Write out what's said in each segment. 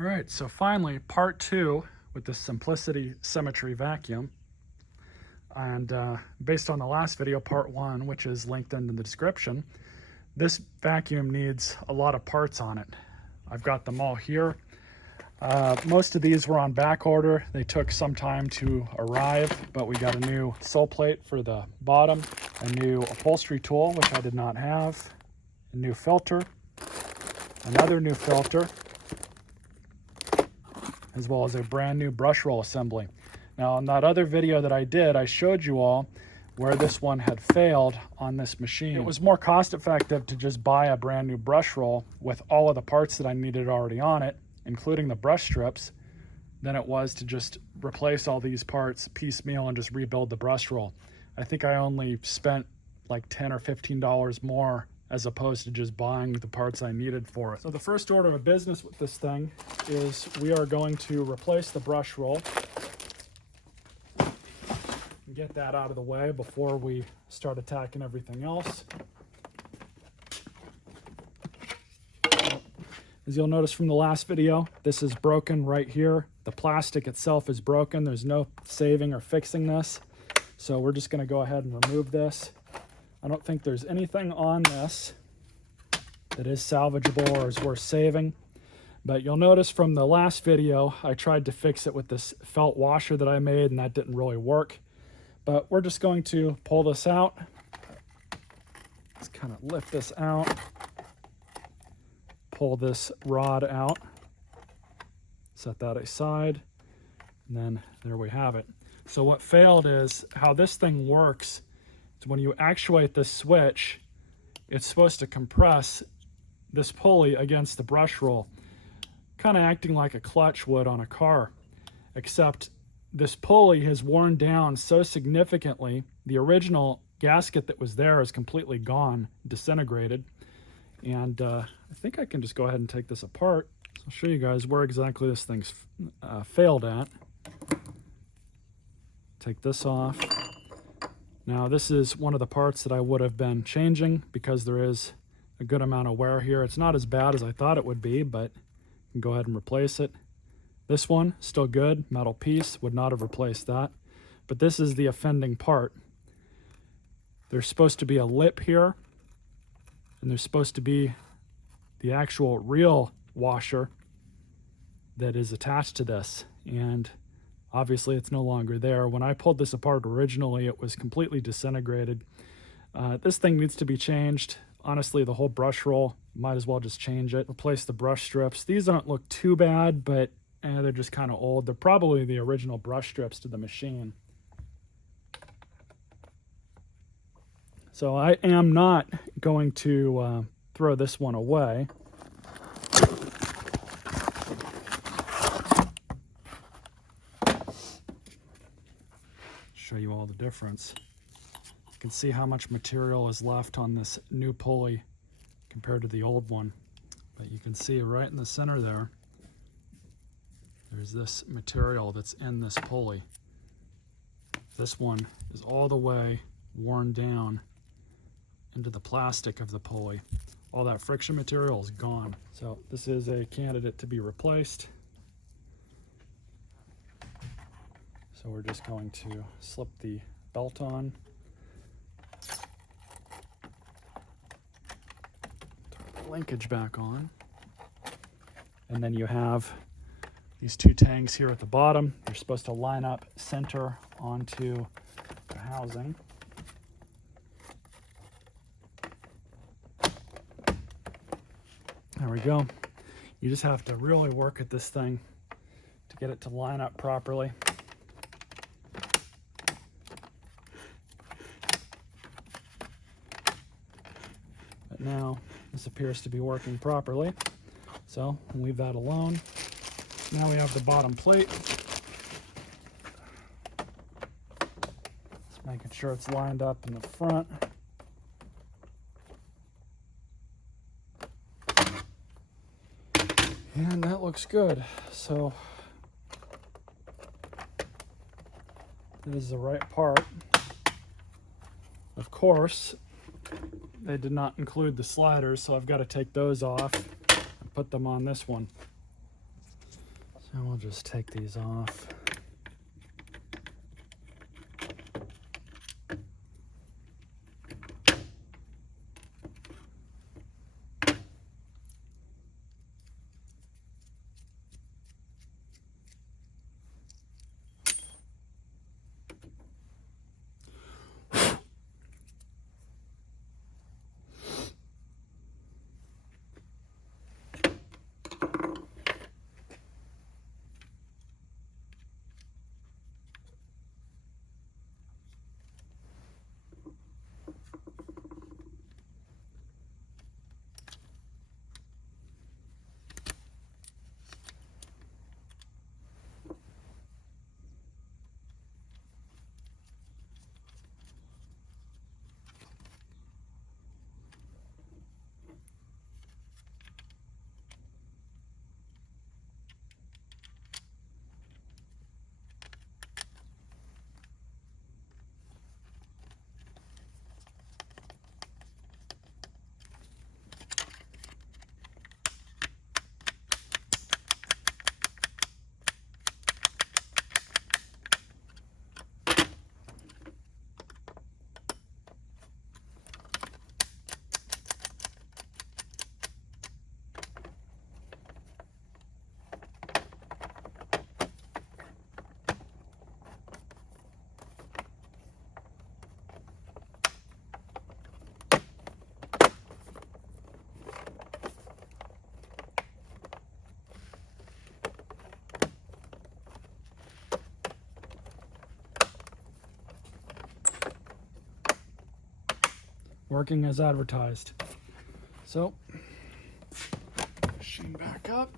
All right, so finally, part 2 with the Simplicity Symmetry vacuum. And based on the last video, part 1, which is linked in the description, this vacuum needs a lot of parts on it. I've got them all here. Most of these were on back order. They took some time to arrive, but we got a new sole plate for the bottom, a new upholstery tool, which I did not have, a new filter, another new filter, as well as a brand new brush roll assembly. Now, in that other video that I did, I showed you all where this one had failed on this machine. It was more cost effective to just buy a brand new brush roll with all of the parts that I needed already on it, including the brush strips, than it was to just replace all these parts piecemeal and just rebuild the brush roll. I think I only spent like $10 or $15 more as opposed to just buying the parts I needed for it. So the first order of business with this thing is we are going to replace the brush roll. Get that out of the way before we start attacking everything else. As you'll notice from the last video, this is broken right here. The plastic itself is broken. There's no saving or fixing this. So we're just going to go ahead and remove this. I don't think there's anything on this that is salvageable or is worth saving. But you'll notice from the last video, I tried to fix it with this felt washer that I made, and that didn't really work. But we're just going to pull this out. Let's kind of lift this out. Pull this rod out. Set that aside. And then there we have it. So what failed is how this thing works. Is when you actuate this switch, it's supposed to compress this pulley against the brush roll, kind of acting like a clutch would on a car, except this pulley has worn down so significantly. The original gasket that was there is completely gone, disintegrated. And I think I can just go ahead and take this apart. So I'll show you guys where exactly this thing's failed at. Take this off. Now this is one of the parts that I would have been changing because there is a good amount of wear here. It's not as bad as I thought it would be, but you can go ahead and replace it. This one, still good, metal piece, would not have replaced that. But this is the offending part. There's supposed to be a lip here, and there's supposed to be the actual real washer that is attached to this. And obviously it's no longer there. When I pulled this apart originally, it was completely disintegrated. This thing needs to be changed. Honestly, the whole brush roll, might as well just change it. Replace the brush strips. These don't look too bad, but they're just kind of old. They're probably the original brush strips to the machine. So I am not going to throw this one away. Show you all the difference. You can see how much material is left on this new pulley compared to the old one. But you can see right in the center there, there's this material that's in this pulley. This one is all the way worn down into the plastic of the pulley. All that friction material is gone. So this is a candidate to be replaced. So we're just going to slip the belt on. Turn the linkage back on. And then you have these two tanks here at the bottom. They're supposed to line up center onto the housing. There we go. You just have to really work at this thing to get it to line up properly. But now this appears to be working properly. So we'll leave that alone. Now we have the bottom plate. Just making sure it's lined up in the front. And that looks good. So it is the right part. Of course, they did not include the sliders, so I've got to take those off and put them on this one. So we'll just take these off. Working as advertised. So, machine back up.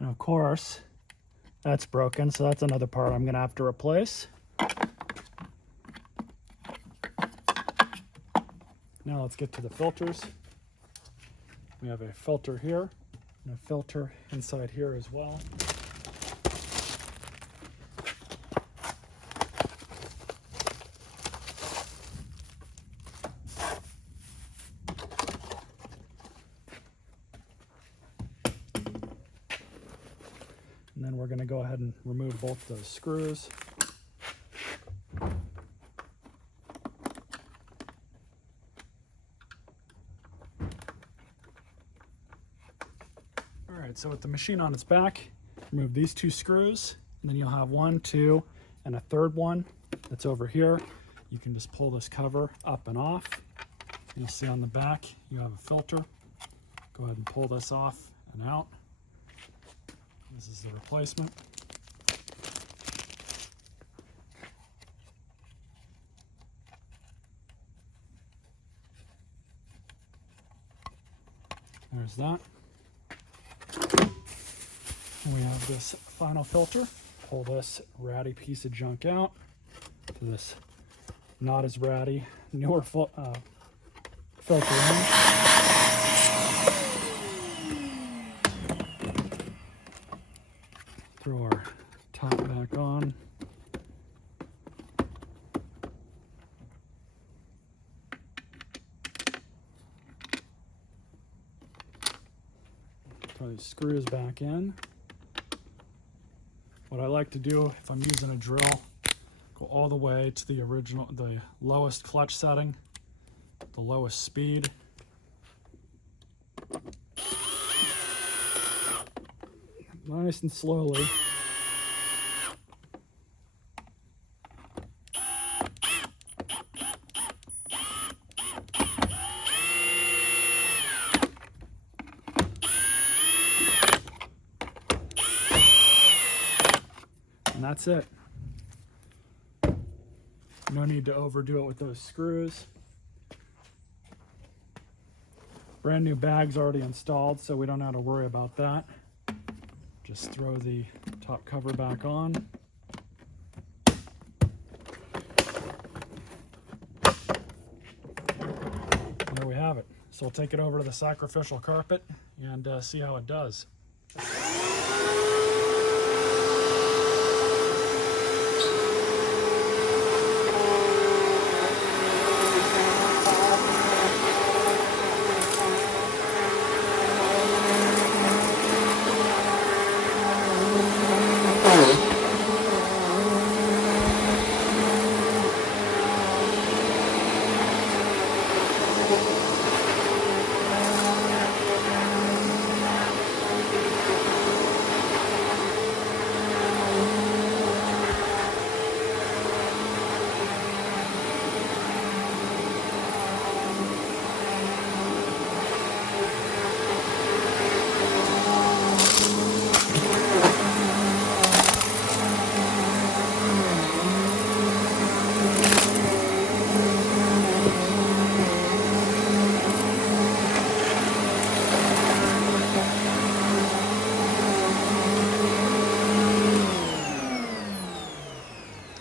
And of course, that's broken, so that's another part I'm gonna have to replace. Now let's get to the filters. We have a filter here and a filter inside here as well. And then we're going to go ahead and remove both those screws. All right, so with the machine on its back, remove these two screws, and then you'll have 1, 2, and a third one that's over here. You can just pull this cover up and off. You'll see on the back, you have a filter. Go ahead and pull this off and out. This is the replacement. There's that. And we have this final filter. Pull this ratty piece of junk out to this not as ratty, newer filter in. Throw our top back on. Throw these screws back in. What I like to do if I'm using a drill, go all the way to the lowest clutch setting, the lowest speed. Nice and slowly. And that's it. No need to overdo it with those screws. Brand new bag's already installed, so we don't have to worry about that. Just throw the top cover back on. There we have it. So we'll take it over to the sacrificial carpet and see how it does.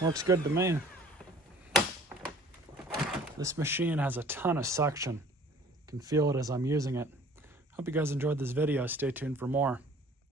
Works good to me. This machine has a ton of suction. You can feel it as I'm using it. Hope you guys enjoyed this video. Stay tuned for more.